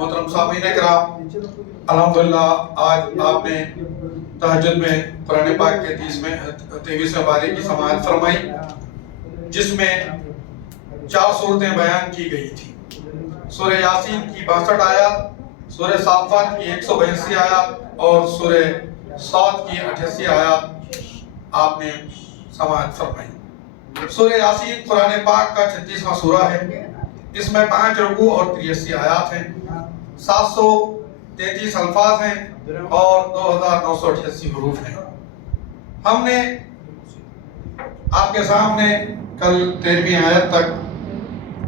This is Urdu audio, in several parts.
محترم سامعین کرام، الحمدللہ آج آپ نے تہجد میں قرآن پاک کے 23ویں پارے کی سماعت فرمائی، جس میں 4 صورتیں بیان کی گئی تھی۔ سورہ یاسین کی 62 آیات، سورہ صافات کی 182 آیات اور سورہ صاد کی 88 آیات آپ نے سماعت فرمائی۔ سورہ یاسین قرآن پاک کا 36واں سورہ ہے۔ اس میں 5 رکوع اور 83 آیات ہیں، 733 الفاظ ہیں اور 2988 حروف ہیں۔ ہم نے آپ کے سامنے کل 13ویں آیت تک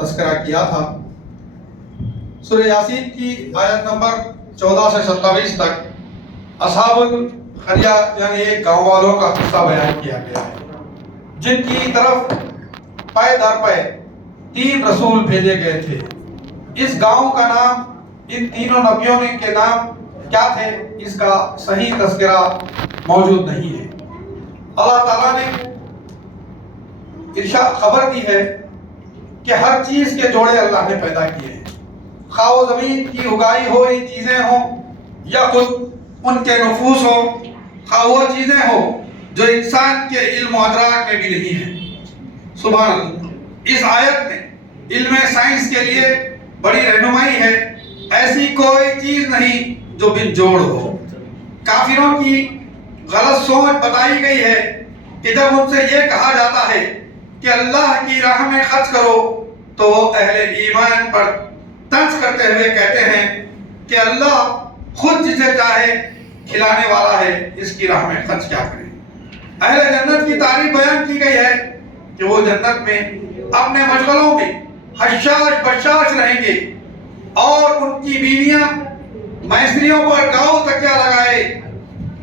تذکرہ کیا تھا۔ سورہ یاسین کی آیت نمبر 14 سے 27 تک اصحاب القریہ یعنی ایک گاؤں والوں کا قصہ بیان کیا گیا ہے، جن کی طرف پے در پے 3 رسول بھیجے گئے تھے۔ اس گاؤں کا نام، ان تینوں نبیوں کے نام کیا تھے، اس کا صحیح تذکرہ موجود نہیں ہے۔ اللہ تعالیٰ نے ارشاد خبر دی ہے کہ ہر چیز کے جوڑے اللہ نے پیدا کیے ہیں، خواہ وہ زمین کی اگائی ہوئی چیزیں ہوں یا خود ان کے نفوس ہو، خواہ وہ چیزیں ہوں جو انسان کے علم و ادراک میں بھی نہیں ہیں۔ سبحان اللہ! اس آیت میں علم سائنس کے لیے بڑی رہنمائی ہے۔ ایسی کوئی چیز نہیں جو بن جوڑ ہو۔ کافروں کی غلط سوچ بتائی گئی ہے کہ جب ان سے یہ کہا جاتا ہے کہ اللہ کی راہ میں خرچ کرو تو وہ اہل ایمان پر طنز کرتے ہوئے کہتے ہیں کہ اللہ خود جسے چاہے کھلانے والا ہے، اس کی راہ میں خرچ کیا کرے۔ اہل جنت کی تعریف بیان کی گئی ہے کہ وہ جنت میں اپنے مشغلوں میں حشاش بشاش رہیں گے اور ان کی بیویاں میسریوں پر گاؤ تکیہ لگائے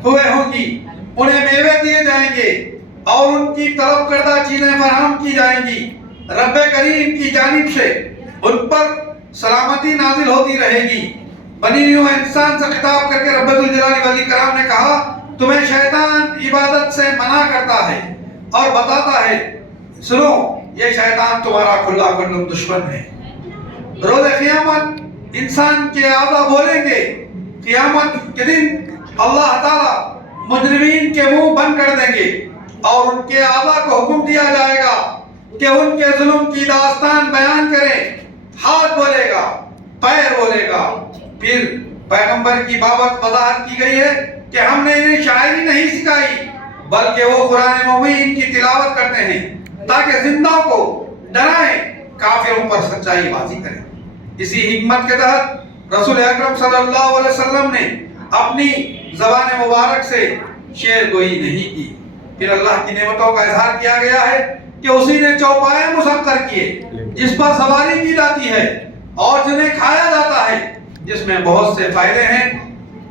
ہوئے ہوں گی، انہیں میوے دیے جائیں گے اور ان کی طلب کردہ چیزیں فراہم کی جائیں گی۔ رب کریم کی جانب سے ان پر سلامتی نازل ہوتی رہے گی۔ بنی نوع انسان سے خطاب کر کے رب الجلال والاکرام نے کہا، تمہیں شیطان عبادت سے منع کرتا ہے اور بتاتا ہے، سنو یہ شیطان تمہارا کھلا کھلا دشمن ہے۔ روز قیامت انسان کے اعضا بولیں گے۔ قیامت کے دن اللہ تعالیٰ مجرمین کے منہ بند کر دیں گے اور ان کے اعضا کو حکم دیا جائے گا کہ ان کے ظلم کی داستان بیان کریں۔ ہاتھ بولے گا، پیر بولے گا۔ پھر پیغمبر کی بابت وضاحت کی گئی ہے کہ ہم نے انہیں شاعری نہیں سکھائی بلکہ وہ قرآن مبین کی تلاوت کرتے ہیں تاکہ زندہ کو ڈرائیں، کافروں پر سچائی بازی کریں۔ اسی حکمت کے تحت رسول اکرم صلی اللہ علیہ وسلم نے اپنی زبان مبارک سے شعر گوئی نہیں کی۔ پھر اللہ کی نعمتوں کا اظہار کیا گیا ہے کہ اسی نے چوپائے مسخر کیے جس پر سواری کی جاتی ہے اور جنہیں کھایا جاتا ہے، جس میں بہت سے فائدے ہیں،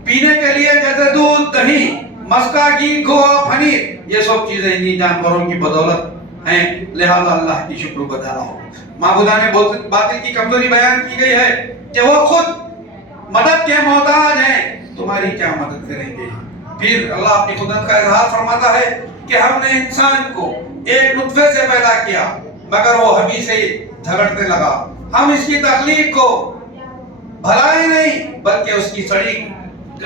پینے کے لیے جیسے دودھ، دہی، مسکا، گھی، گوہا، پنیر، یہ سب چیزیں انہی جانوروں کی بدولت ہیں، لہذا اللہ کی شکر گزار ہو۔ معبودان باطل کی کمزوری بیان کی گئی ہے کہ وہ خود مدد کے محتاج ہیں، تمہاری کیا مدد کریں گے۔ پھر اللہ اپنی قدرت کا اظہار فرماتا ہے کہ ہم نے انسان کو ایک نطفے سے پیدا کیا مگر وہ ہمیں سے جھگڑنے لگا۔ ہم اس کی تخلیق کو بھلائی نہیں بلکہ اس کی سڑی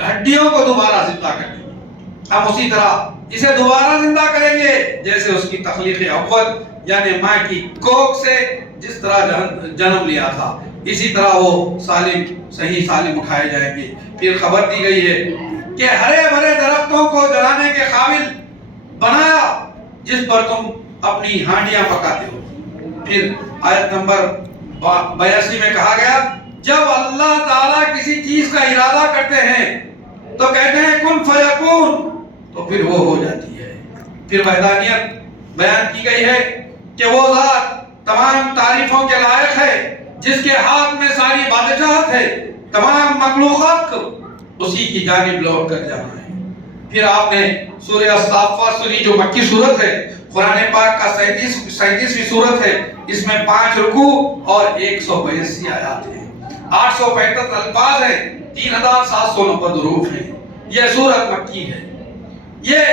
ہڈیوں کو دوبارہ زندہ کریں گے۔ ہم اسی طرح اسے دوبارہ زندہ کریں گے جیسے اس کی تخلیق اول یعنی ماں کی کوکھ سے جس طرح جنم لیا تھا، اسی طرح وہ سالم صحیح سالم اٹھائے جائیں گے۔ پھر خبر دی گئی ہے کہ ہرے بھرے درختوں کو جلانے کے قابل بنایا جس پر تم اپنی ہانڈیاں پکاتے ہو۔ پھر آیت نمبر 82 میں کہا گیا، جب اللہ تعالیٰ کسی چیز کا ارادہ کرتے ہیں تو کہتے ہیں کن فیکون، تو پھر وہ ہو جاتی ہے۔ پھر وحدانیت بیان کی گئی ہے کہ وہ ذات تمام تعریفوں کے لائق ہے جس کے ہاتھ میں ساری بادشاہت ہے، تمام مخلوقات کو اسی کی جانب لوٹ کر جانا ہے۔ پھر آپ نے سورہ الصافات سنی جو مکی صورت ہے، قرآن پاک کا 37ویں صورت ہے، اس میں 5 رکوع اور 182 آیات ہیں، 835 الفاظ ہیں، 3790 حروف ہیں۔ یہ سورت مکی ہے۔ یہ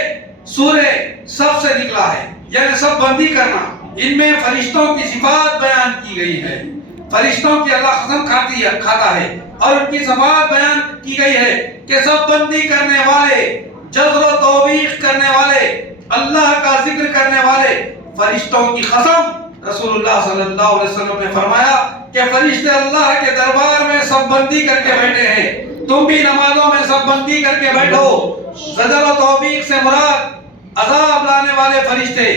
سورہ صف سے نکلا ہے، یعنی صف بندی کرنا۔ ان میں فرشتوں کی صفات بیان کی گئی ہے۔ فرشتوں کی اللہ قسم کھاتا ہے اور ان کی صفات بیان کی گئی ہے کہ سب بندی کرنے والے، جذب و توبیخ کرنے والے، اللہ کا ذکر کرنے والے فرشتوں کی قسم، رسول اللہ صلی اللہ علیہ وسلم نے فرمایا کہ فرشتے اللہ کے دربار میں سب بندی کر کے بیٹھے ہیں، تم بھی نمازوں میں سب بندی کر کے بیٹھو۔ زجر و توبیخ سے مراد عذاب لانے والے فرشتے،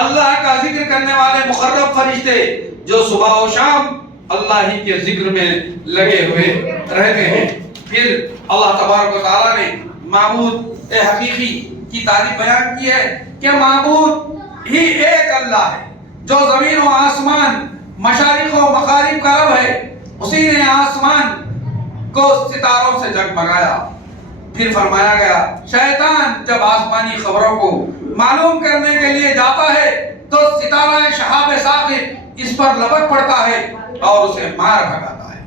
اللہ کا ذکر کرنے والے مقرب فرشتے جو صبح و شام اللہ ہی کے ذکر میں لگے ہوئے رہتے ہیں۔ پھر اللہ تبارک و تعالیٰ نے معبود حقیقی کی تعریف بیان کی ہے کہ معبود ہی ایک اللہ ہے جو زمین و آسمان، مشارق و مغارب کا رب ہے، اسی نے آسمان کو ستاروں سے جگمگایا۔ پھر فرمایا گیا شیطان جب آسمانی خبروں کو معلوم کرنے کے لیے جاتا ہے تو ستارہ شہاب ثاقب اس پر لپٹ پڑتا ہے اور اسے مار بھگاتا ہے۔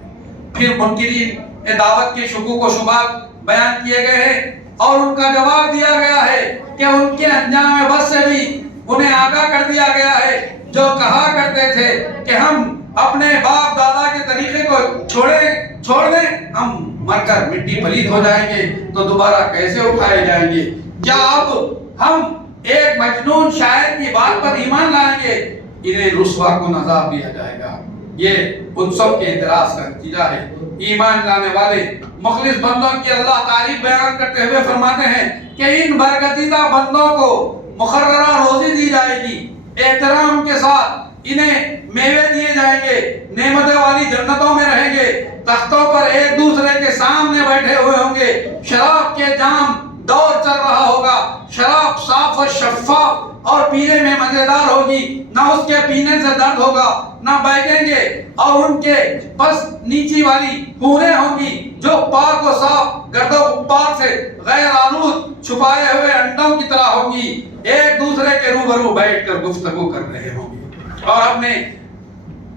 پھر منکرین دعوت کے شکوک و شبہات بیان کیے گئے ہیں اور ان کا جواب دیا گیا ہے کہ ان کے انجام بس سے بھی انہیں آگاہ کر دیا گیا ہے، جو کہا کرتے تھے کہ ہم اپنے باپ دادا کے طریقے کو چھوڑ دیں، ہم مر کر مٹی پلید ہو جائیں گے تو دوبارہ کیسے اٹھائے جائیں گے؟ کیا اب ہم ایک مجنون شاعر کی بات پر ایمان لائیں گے؟ انہیں رسوا کن عذاب دیا جائے گا۔ یہ ان سب کے اعتراض کا نتیجہ ہے۔ ایمان لانے والے مخلص بندوں کی اللہ تعریف بیان کرتے ہوئے فرماتے ہیں کہ ان برگزیدہ بندوں کو مقررہ روزی دی جائے گی، احترام کے ساتھ انہیں میوے دیے جائیں گے، نعمتیں والی جنتوں میں رہیں گے، تختوں پر ایک دوسرے کے سامنے بیٹھے ہوئے ہوں گے، شراب کے جام دور چل رہا ہوگا، شراب صاف اور شفاف اور پینے میں مزیدار ہوگی، نہ اس کے پینے سے درد ہوگا، نہ بہکیں گے، اور ان کے بس نیچی والی حوریں ہوں گی جو پاک و صاف گرد و غبار سے غیر آلود چھپائے ہوئے انڈوں کی طرح ہوں گی، ایک دوسرے کے روبرو بیٹھ کر گفتگو کر رہے ہوں گے اور اپنے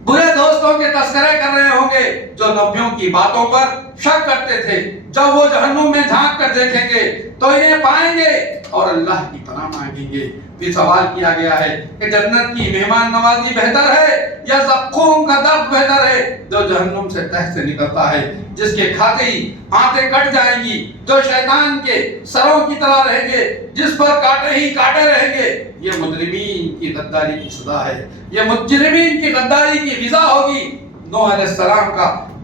برے دوستوں کے تذکرے کر رہے ہوں گے جو نبیوں کی باتوں پر شک کرتے تھے۔ جب وہ جہنم میں جھانک کر دیکھیں گے تو انہیں پائیں گے اور اللہ کی پناہ مانگیں گے۔ پھر سوال کیا گیا ہے کہ جنت کی مہمان نوازی بہتر ہے یا زقوم کا درد بہتر ہے جو جہنم سے تہ سے نکلتا ہے، جس کے کھاتے ہی آنتیں کٹ جائیں گی، جو شیطان کے سروں کی طرح رہیں گے، جس پر کاٹے ہی کاٹے رہیں گے۔ یہ مجرمین کی غداری کی سزا ہے، یہ مجرمین کی غداری کی غذا ہوگی۔ نوح علیہ السلام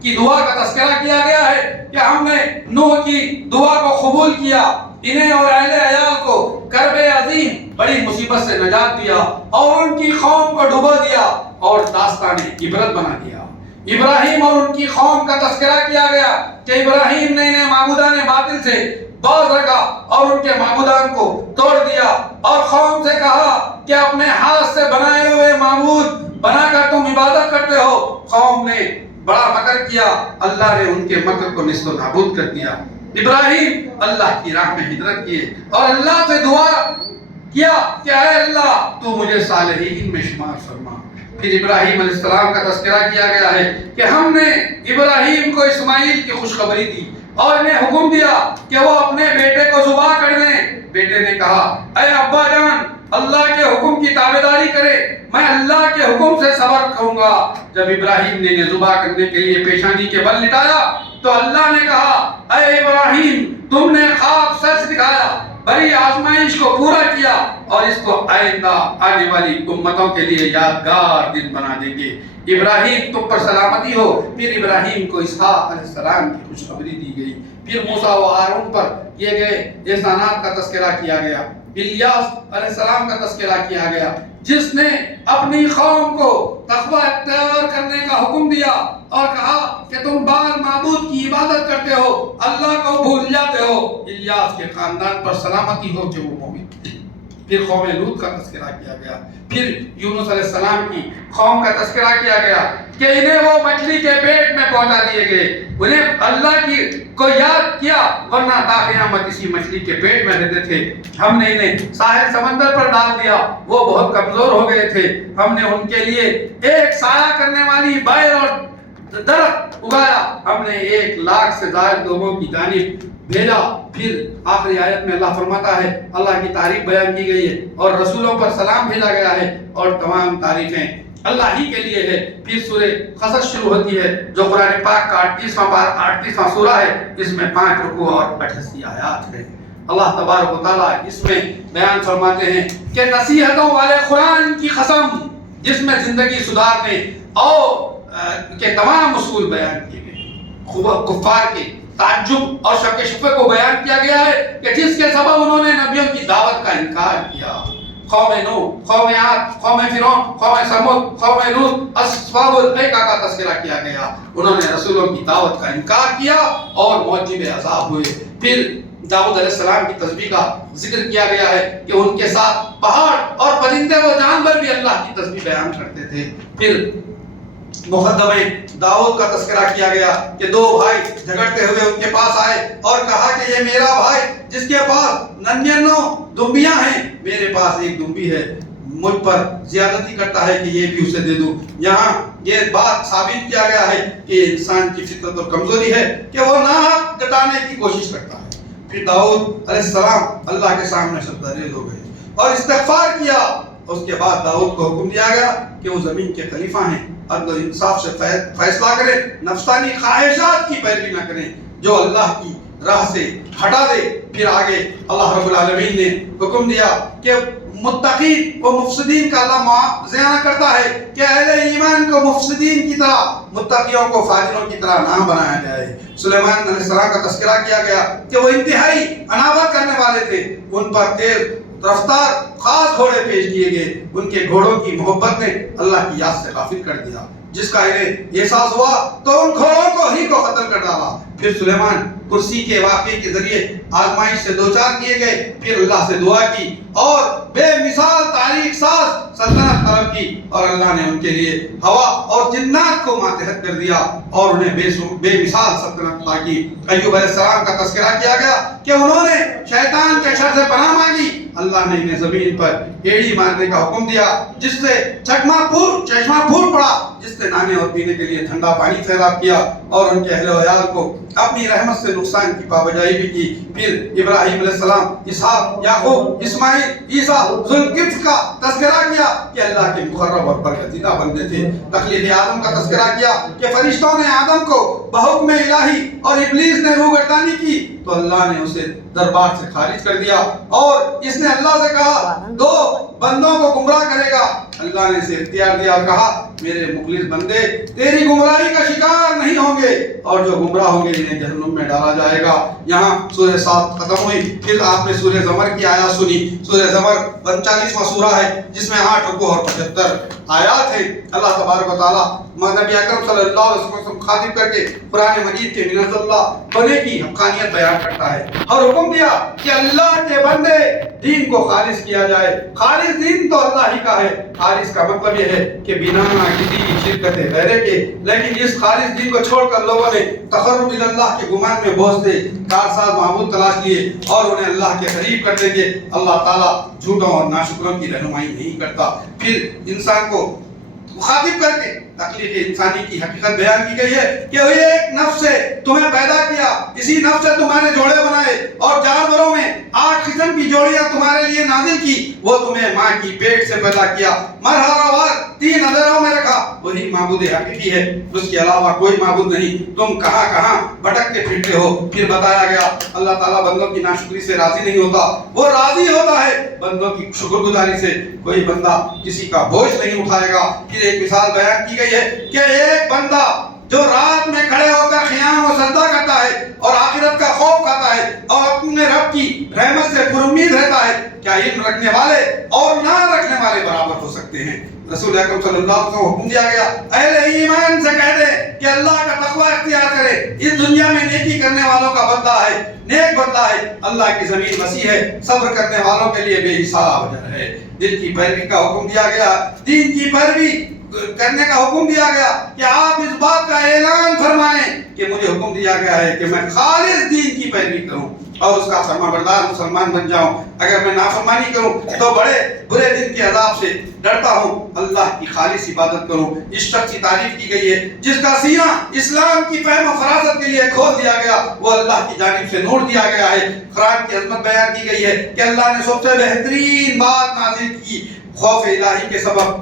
کی دعا کا تذکرہ کیا گیا ہے کہ ہم نے نوح کی دعا کو قبول کیا، انہیں اور اہل عیال کو کرب عظیم بڑی مصیبت سے نجات دیا اور ان کی قوم کو ڈبو دیا اور داستان عبرت بنا دیا۔ ابراہیم اور ان کی قوم کا تذکرہ کیا گیا کہ ابراہیم نے انہیں معبودان باطل سے باز رکھا اور ان کے معبودان کو توڑ دیا اور قوم سے کہا کہ اپنے ہاتھ سے بنائے ہوئے معبود بنا کر تم عبادت کرتے ہو۔ قوم نے بڑا مکر کیا، اللہ نے ان کے مکر کو نیست و نابود کر دیا۔ ابراہیم اللہ کی راہ میں ہجرت کیے اور اللہ سے دعا کیا کہ اے اللہ تو مجھے صالحین میں شمار فرما۔ پھر ابراہیم علیہ السلام کا تذکرہ کیا گیا ہے کہ ہم نے ابراہیم کو اسماعیل کی خوشخبری دی اور انہیں حکم دیا کہ وہ اپنے بیٹے کو ذبح کر دیں۔ بیٹے نے کہا اے ابا جان اللہ کے حکم کی تابعداری کرے، میں اللہ کے حکم سے صبر کروں گا۔ جب ابراہیم نے انہیں ذبح کرنے کے لیے پیشانی کے بل لٹایا تو اللہ نے کہا اے ابراہیم تم نے خواب سچ دکھایا، بڑی آزمائش کو پورا کیا اور اس کو آئندہ آنے والی امتوں کے لیے یادگار دن بنا دیں گے۔ ابراہیم تم پر سلامتی ہو۔ پھر ابراہیم کو اسحاق علیہ السلام کی خوشخبری دی گئی۔ پھر موسیٰ و ہارون پر کیے گئے احسانات کا تذکرہ کیا گیا۔ الیاس علیہ السلام کا تذکرہ کیا گیا جس نے اپنی قوم کو تقوی اختیار کرنے کا حکم دیا اور کہا کہ تم بال معبود کی عبادت کرتے ہو، اللہ کو بھول جاتے ہو۔ الیاس کے خاندان پر سلامتی ہو کہ وہ مومن۔ پھر قوم لوط کا تذکرہ کیا گیا۔ پھر یونس علیہ السلام کی قوم کا تذکرہ کیا گیا کہ انہیں وہ مچھلی کے پیٹ میں پہنچا دیے گئے، انہیں اللہ کی کو یاد کیا ورنہ تا قیامت اسی مچھلی کے پیٹ میں رہتے تھے۔ ہم نے انہیں ساحل سمندر پر ڈال دیا، وہ بہت کمزور ہو گئے تھے۔ ہم نے ان کے لیے ایک سایہ کرنے والی بیر اور درخت اگایا، ہم نے 1,00,000 سے زائد لوگوں کی جانب بھیجا۔ پھر آخری آیت میں اللہ فرماتا ہے، اللہ کی تعریف بیان کی گئی ہے اور رسولوں پر سلام بھیجا گیا ہے اور تمام تعریفیں اللہ ہی کے لیے ہے۔ پھر سورہ قصص شروع ہوتی ہے جو قرآن پاک کا 38واں سورہ ہے، اس میں 5 رکوع اور 88 آیات ہے۔ اللہ تبارک و تعالیٰ اس میں بیان فرماتے ہیں کہ نصیحتوں والے قرآن کی قسم، جس میں زندگی سدھارنے اور کے تمام اصول بیان کیے گئے، کفار کے تعجب اور شک شبہ کو بیان کیا گیا ہے کہ جس کے سبب انہوں نے نبیوں کی دعوت کا انکار کیا۔ قوم نوح، قوم عاد، قوم فرعون، قوم سمود، قوم لوط، اصحاب الایکہ کا تذکرہ کیا گیا۔ انہوں نے رسولوں کی دعوت کا انکار کیا اور موجب عذاب ہوئے۔ پھر داؤد علیہ السلام کی تسبیح کا ذکر کیا گیا ہے کہ ان کے ساتھ پہاڑ اور پرندے و جانور بھی اللہ کی تسبیح بیان کرتے تھے۔ پھر مقدمے داؤد کا تذکرہ کیا گیا کہ 2 بھائی جھگڑتے ہوئے ان کے پاس آئے اور کہا کہ یہ میرا بھائی جس کے پاس 99 دمبیاں ہیں، میرے پاس 1 دمبی ہے، مجھ پر زیادتی کرتا ہے کہ یہ بھی اسے دے دوں۔ یہاں یہ بات ثابت کیا گیا ہے کہ انسان کی فطرت اور کمزوری ہے کہ وہ ناحق جتانے کی کوشش کرتا ہے۔ پھر داؤد علیہ السلام اللہ کے سامنے شدریز ہو گئے اور استغفار کیا۔ اس کے بعد داؤد کو حکم دیا گیا کہ وہ زمین کے خلیفہ ہیں، عدل و انصاف سے فیصلہ کریں، نفسانی خواہشات کی پیروی نہ کریں، جو اللہ کی راہ سے ہٹا دے۔ پھر آگے اللہ رب العالمین نے حکم دیا کہ متقین و مفسدین کا اللہ موازنہ کرتا ہے کہ اہل ایمان کو مفسدین کی طرح، متقیوں کو فاجروں کی طرح نہ بنایا جائے۔ سلیمان علیہ السلام کا تذکرہ کیا گیا کہ وہ انتہائی انابت کرنے والے تھے، ان پر تیز رفتار خاص گھوڑے پیش کیے گئے، ان کے گھوڑوں کی محبت نے اللہ کی یاد سے غافل کر دیا، جس کا انہیں احساس ہوا تو ان گھوڑوں کو ہی کو قتل کر ڈالا۔ پھر سلیمان کرسی کے واقعے کے ذریعے آزمائش سے دوچار کیے گئے، پھر اللہ سے دعا کی اور بے مثال تاریخ ساز سلطنت طلب کی، اور اللہ نے ان کے لیے ہوا اور جنات کو ماتحت کر دیا اور انہیں بے مثال سلطنت عطا کی۔ ایوب علیہ السلام کا تذکرہ کیا گیا کہ انہوں نے شیطان کے شر سے پناہ مانگی، اللہ نے انہیں زمین پر ایڑی مارنے کا حکم دیا، جس سے چشمہ پھوٹ پڑا، جس سے نہانے اور پینے کے لیے ٹھنڈا پانی سیراب کیا، اور ان کے اہل و عیال کو اپنی رحمت سے نقصان کی پابجائی بھی کی۔ پھر ابراہیم علیہ السلام، اسحاق، یعقوب، اسماعیل، عیسیٰ، ذوالکفل کا تذکرہ کیا کہ اللہ کے مقرب اور برگزیدہ بندے تھے۔ تخلیق آدم کا تذکرہ کیا کہ فرشتوں نے آدم کو بحکم الہی اور ابلیس نے روگردانی کی تو اللہ نے اسے دربار سے خارج کر دیا، اور اس نے اللہ سے کہا 2 بندوں کو گمراہ کرے گا۔ اللہ نے اسے اختیار دیا اور کہا میرے مخلص بندے تیری گمراہی کا شکار نہیں ہوں گے، اور جو گمراہ ہوں گے انہیں جہنم میں ڈالا جائے گا۔ یہاں سورہ 7 ختم ہوئی۔ پھر آپ نے سورہ زمر کی آیات سنی۔ سورہ زمر 39واں سورہ ہے جس میں 8 رکوع اور 75 آیات ہیں۔ اللہ تبارک و تعالیٰ نبی اکرم صلی اللہ علیہ وسلم خاطب کر کے قرآن مجید کے منزل اللہ بنے کی حقانیت بیان کرتا ہے اور حکم دیا کہ اللہ کے بندے دین کو خالص کیا جائے۔ خالص دین تو اللہ ہی کا ہے۔ خالص کا مطلب یہ ہے کہ بنا کسی شرکت غیرے کے، لیکن اس خالص دین کو چھوڑ کر لوگوں نے تقرب الی اللہ کے گمان میں بہت سے کارساز معبود تلاش کیے اور انہیں اللہ کے قریب کر دیں گے۔ اللہ تعالیٰ جھوٹوں اور ناشکروں کی رہنمائی نہیں کرتا۔ پھر انسان کو مخاطب کر کے تخلیق انسانی کی حقیقت بیان کی گئی ہے کہ وہ ایک نفس سے تمہیں پیدا کیا، اسی نفس سے تمہارے جوڑے بنائے، اور جانوروں میں 8 قسم کی جوڑیاں تمہارے لیے نازل کی، وہ تمہیں ماں کی پیٹ سے پیدا کیا، مرحلہ وار 3 اندروں میں رکھا، وہی معبود حقیقی ہے، اس کے علاوہ کوئی معبود نہیں، تم کہاں کہاں بھٹک کے پھرتے ہو۔ پھر بتایا گیا اللہ تعالیٰ بندوں کی ناشکری سے راضی نہیں ہوتا، وہ راضی ہوتا ہے بندوں کی شکر گزاری سے۔ کوئی بندہ کسی کا بوجھ نہیں اٹھائے گا۔ پھر ایک مثال بیان کی گئی ہے کہ ایک بندہ جو رات میں کھڑے ہو کر قیام و سجدہ کرتا ہے اور آخرت کا خوف کھاتا ہے اور اپنے رب کی رحمت سے پر امید رہتا ہے، کیا علم رکھنے والے اور نہ رکھنے والے برابر ہو سکتے ہیں؟ رسول اکرم صلی اللہ علیہ وسلم کو حکم دیا گیا اہل ایمان سے کہہ دے کہ اللہ کا تقوی اختیار کرے، اس دنیا میں نیکی کرنے والوں کا بدلہ ہے، نیک بدلہ ہے، اللہ کی زمین وسیع ہے، صبر کرنے والوں کے لیے بے حساب اجر ہے۔ دل کی پیروی کا حکم دیا گیا، دین کی پیروی کرنے کا حکم دیا گیا کہ آپ اس بات کا اعلان فرمائیں کہ مجھے حکم دیا گیا ہے کہ میں خالص دین کی پیروی کروں اور اس کا فرما بردار مسلمان بن جاؤں۔ اگر میں نافرمانی کروں تو بڑے برے دن کے عذاب سے ڈرتا ہوں، اللہ کی خالص عبادت کروں۔ اس شخص کی تعریف کی گئی ہے جس کا سینہ اسلام کی فہم و فراست کے لیے کھول دیا گیا، وہ اللہ کی جانب سے نور دیا گیا ہے۔ قرآن کی عظمت بیان کی گئی ہے کہ اللہ نے سب سے بہترین بات نازل کی، خوف الہی کے سبب